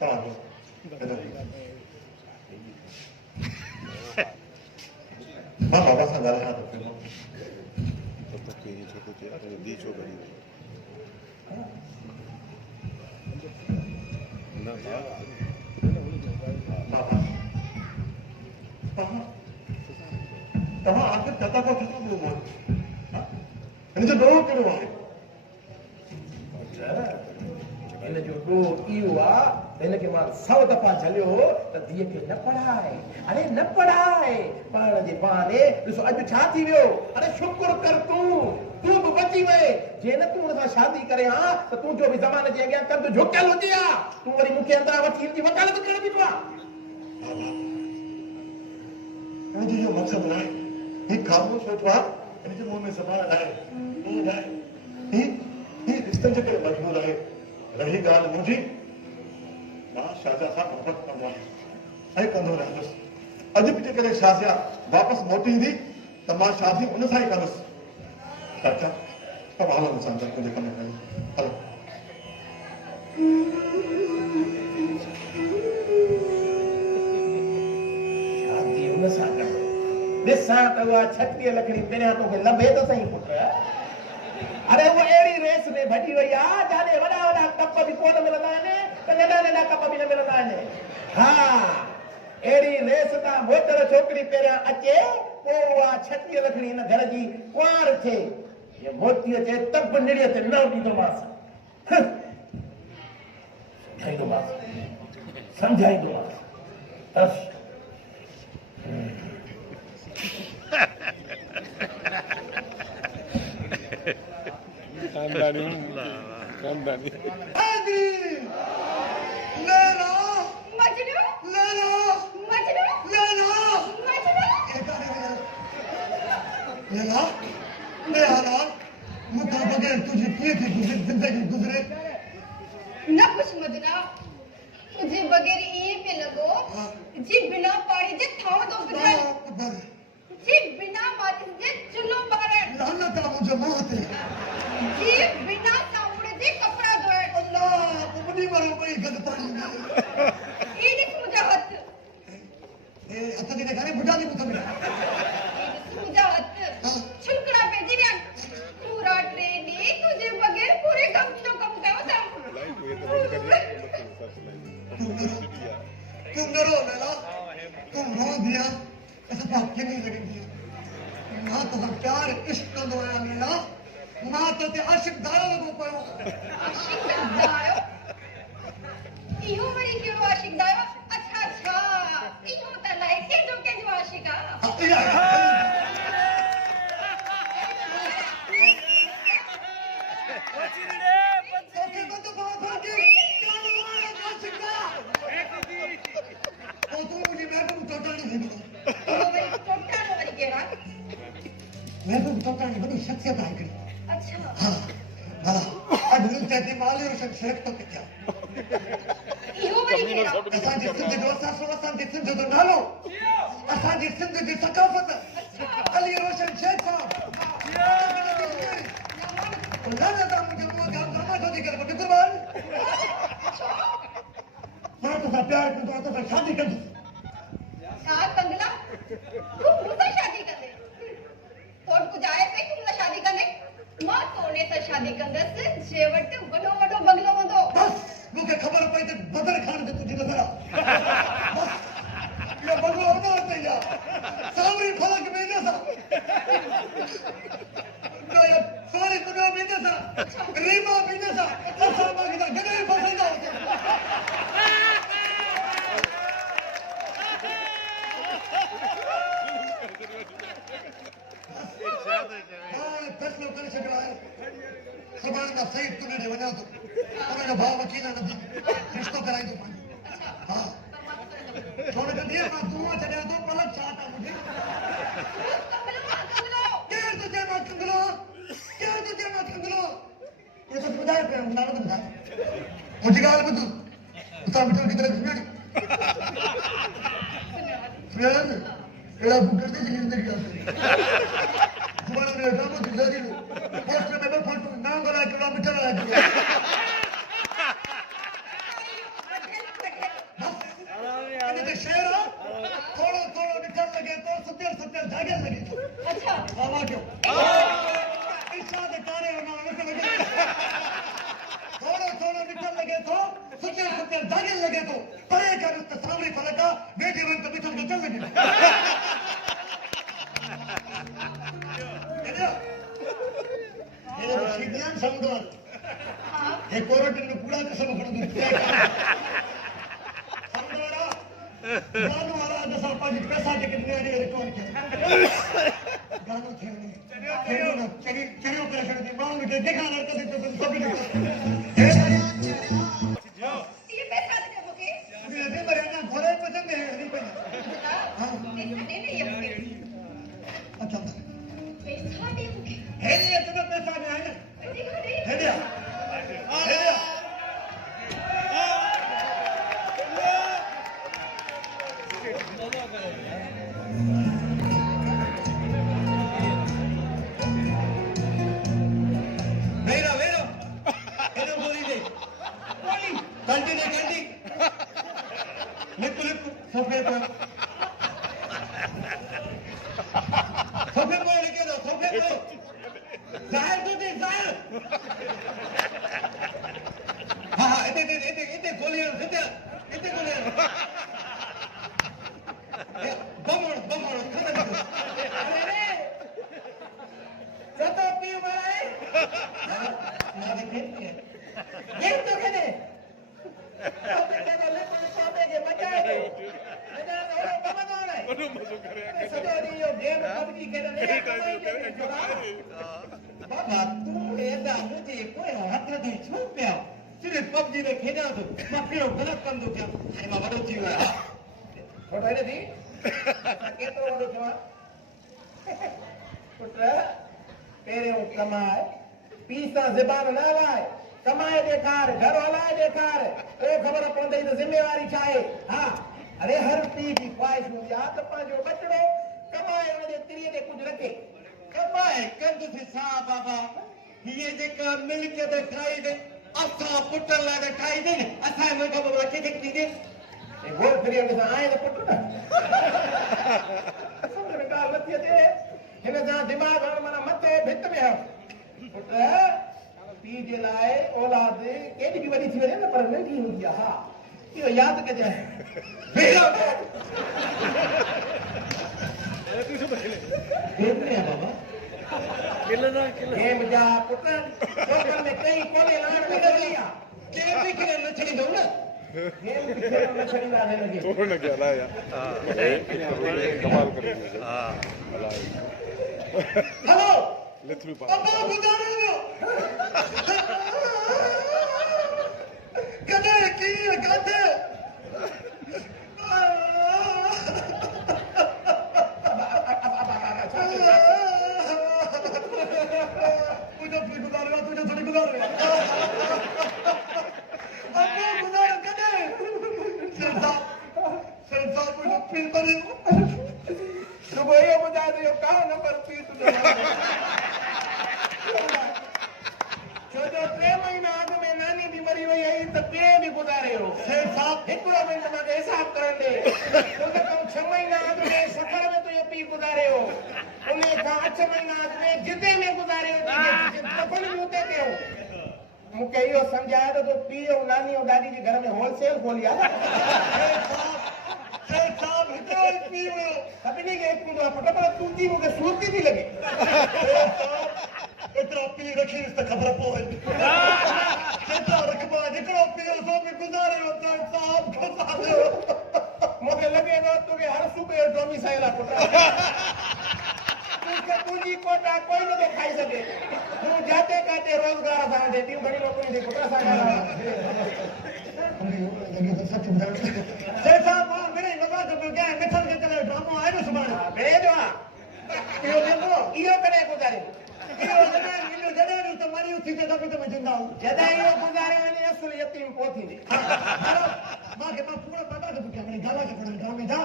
तारो मां बाबा सां ॻाल्हायां थो पियो तब तक ये छोटो दी छो करी ना बाबा तव्हां आख़िर कथा को थी बोलो हिन जो ॾोहो कहिड़ो आहे हिन जो ॾोह इहो आहे हिनखे मां 100 दफ़ा झलियो हो त धीअ खे न पढ़ाए अरे न पढ़ाए पाण जे बहाने ॾिसो अॼु छा थी वियो अरे शुक्र कर तूं बि बची वए जे न तूं हुन सां शादी करे हा त तुंहिंजो बि ज़माने जे अॻियां कंधु झुकियल हुजे हा तूं वरी मूंखे अंदरां वठी हिनजी वकालत करण बीठो आहे मुंहिंजो इहो मक़सदु न आहे हीउ ख़ामोश वेठो आहे हिन जे मुंहं में ज़बान आहे हीअ न आहे हीउ रिश्तनि जे करे मजबूर आहे रही ॻाल्हि मुंहिंजी मां शाहज़ा सां मोहबत कंदो आहियां ऐं कंदो रहंदुसि अॼु बि जेकॾहिं शाहज़ा वापसि मोटी ईंदी त मां शादी उन सां ई कंदुसि चाचा तव्हां हलो मूंसां मुंहिंजे कम में हलो शादी हुन सां कंदो ॾिसां त उहा 36 लखड़ी पहिरियां तोखे लभे त सही पुट अरे वो अहिड़ी रेस में भॼी वई आहे जाने वॾा वॾा कप बि कोन मिलंदा आहिनि त नंढा नंढा कप बि न मिलंदा आहिनि हा अहिड़ी रेस तां मोटर छोकिरी पहिरियां अचे पोइ उहा 36 लखड़ी हिन घर जी कुंवार थिए ये मोती अचे तब निड़ीअ ते न ॾींदोमांसि सम्झाईंदोमांसि खानदानी लैला मजनू लैला मजनू लैला मजनू लैला मैं हालात मुझे बगैर तुझे किए थी जिंदगी गुजरे न कुछ मजना तुझे बगैर ये पे लगो जी बिना पानी जे थाव दो गुजरे जी बिना माचिस जे चुल्लो बारे लानत आ मुझे मौत है जी बिना सावड़े जे कपड़ा धोए अल्लाह मुझे मरो कोई गंद पानी में ये देख मुझे हाथ ए अच्छा के घरे बुढ़ा नहीं मुझे मुझे हाथ छुलकड़ा पे दिया पूरा ट्रेन ही तुझे बगैर पूरे कम तो कम करो तुम डरो लैला तुम रो दिया ऐसा बात के नहीं लगेगी मां तो प्यार इश्क कंदो आया लैला मां तो ते आशिक दारो लगो पयो आशिक दारो इहो वरी केड़ो आशिक दारो अच्छा अच्छा इहो त लाए के जो आशिका मैं तो टोटल बड़ी शख्सियत आई गई अच्छा हाँ अब लोग कहते माले और शख्सियत तो क्या इहो वरी केड़ा असां जे सिंध जो असां जे सिंध जो नालो असां जे सिंध जी सकाफत अली रोशन शेख साहब लाना दा मुझे मुंह जा ड्रामा जो दी कर कुर्बान मां तो प्यार को तो शादी कर साथ कंगला तू मुझसे शादी कर दे और तू जाए पे तुम ना शादी करने मां तोने से शादी कंदस जेवट वडो वडो बंगलो वंदो बस मुझे खबर पई ते बदर खान दे तुझी नजर बस ये बंगलो होना चाहिए सावरी फलक में जैसा ना ये सारी दुनिया में जैसा रीमा में जैसा अच्छा मांगता गदे फसेगा फैसलो करे छॾियो आहे सुभाणे मां सही तुने ॾे वञा थो उनजो भाउ वकील न रिश्तो कराईंदो हा छो न कंदी मां तूं छॾियां थो पलक छा था मुंहिंजी केरु तुंहिंजे मां कंगलो केरु तुंहिंजे मां कंगलो इहो त ॿुधाए पियो नालो त ॿुधाए मुंहिंजी ॻाल्हि ॿुध उतां बीठो किधर सुञाणी सुञाण अहिड़ा बुकर ते ज़िंदगी आहे तुम्हारे लिए ड्रामा दिखा दी पोस्ट में मैं फोटो नाम वाला किलो मीटर लगा दिया लगे तो सुते दागे लगे तो परे कर उस सामने फलका बेटे वन तो मिथुन को चल लगे ये सीधे समझो ये कोरट ने पूरा कसम खड़ दूं समझोड़ा गानो वाला दसा पांच पैसा के कितने आ रिकॉर्ड किया गानो खेलने चली ऑपरेशन की मांग के देखा ना कभी तो सब ये पैसा दे मुझे अभी मरे ना घोड़े पसंद है नहीं पे हां पैसा दे ये मुझे अच्छा पैसा दे मुझे है नहीं तुम्हें पैसा नहीं आया है दिया बाबा तू ऐसा मुझे कोई हाथ नहीं छू पिया सिर्फ पबजी ने खेला तो मैं फिर गलत काम दो क्या अरे मां बड़ो थी हुआ फोटो है दी केतो वालो छवा पुत्र तेरे ओ कमाए पीसा ज़बान ना लाए कमाए बेकार घर हलाए बेकार ओ खबर पवंदई तो जिम्मेवारी चाहे हां अरे हर पी की ख्वाहिश हूंदी आहे त पंहिंजो बचड़ो कमाए उनजे तिरीअ ते कुझु रखे कमाए कंद थी सा बाबा ये जेका मिल्कियत ठाही दे असां पुट लाइ ठाही दे असां मुंहिंजो बाबा खे जेकी दे ए गोल फिरी वञे आए त पुट न समझ में ॻाल्हि नथी अचे हिन सां दिमाग़ हाणे माना मथे भित में आहे पुट पीउ जे लाइ औलाद केॾी बि वॾी थी वञे न पर नंढी हूंदी आहे हा इहो यादि कजांइ बाबा गेम जा पुट छोकरनि में कई कोने लाण में गली आहे के बि खेल न छॾींदो न गेम बि खेल न छॾींदा हिनखे थोरो न क्या लाया कमाल करे हां हेलो लेथरू पा अब गुजारे लो कदे की कदे मुझे यो समझाया तो पी और नानी और दादी के घर में होलसेल खोलिया सेठ साहब इतना पी हो सभी के एक कुंडा फटाफट तुंजी मुझे सूरती नहीं लगे इतना पी रखी इस तक खबर पोए इतना रखबा निकलो पी सो में गुजारे हो साहब गुजारे हो मुझे लगे ना तो के हर सुबह डोमिसाइल आ तुझी कोटा कोई न खाई सके तू जाते काते रोजगार सा देती बड़ी लोगों ने कोटा सा सच बता सेठ साहब मेरे बाबा तो क्या मिठल के चले ड्रामा आए तो सुभाणे भेजो यो देखो इयो करे गुजारे इयो जडे तो मरी उठी के तो मैं जिंदा हूं जदा इयो गुजारे ने असल यतीम पोथी दे मां के पूरा पता तो क्या मैंने गाला के पड़ा गांव में था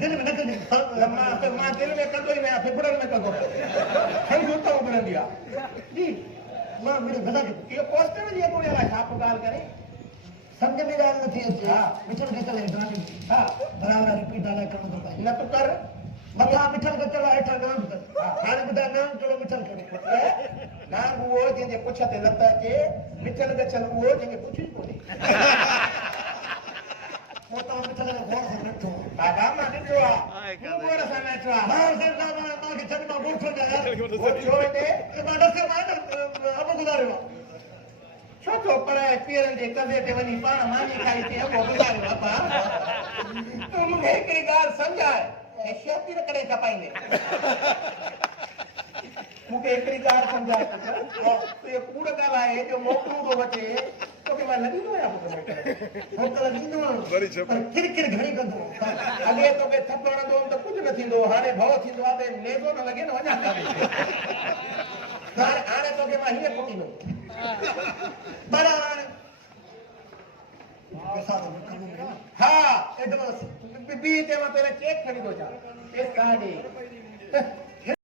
दिल में नकल लम्मा तो मां दिल में कंदो ही मैं फेफड़न में कंदो हम जोता हूं बन दिया जी मां मेरे गदा के ये पोस्टर में ये कोई वाला छाप गाल करे समझ में गाल नहीं थी हां मिठल के चले ड्रामी हां बराबर रिपीट आला करना पड़ता है न तो कर मथा मिठल के चला हेठा नाम कर हां बुधा नाम चलो मिठल के नाम वो जे पुछते लता के मिठल के चल वो जे पुछी कोनी मोटा मिठल गोड़ से नठो बाबा मां ॾिठो आहे तूं गोड़ सां नठो आहे मां सरकार मां के छड मां गोठो जा यार वो छो हिते मां दसे मां अब गुज़ारियो छो थो पर पीरनि जे कंधे ते वञी पाण मानी खाई थी अॻो गुज़ारियो बाबा तूं मूंखे हिकिड़ी ॻाल्हि सम्झाए ऐं शौक़ी न करे चपाईंदे मूंखे हिकिड़ी ॻाल्हि सम्झाए पुटु तूं इहो कूड़ ॻाल्हाए जो मोकिलूं थो वठे तोखे मां न ॾींदो आहियां पुटु होटल ॾींदो वरी छो? पर किरकिर घणी कंदो अॻे तोखे थप हणंदो हुअमि त कुझु न थींदो हाणे भउ थींदो आहे त नेज़ो न लॻे न वञा हाणे तोखे मां हीअं कुटींदुमि बराबर पैसा तो कम में ना हा एडवांस ॿी ते मां पहिरियों चेक खणी थो अचां पेसा ॾे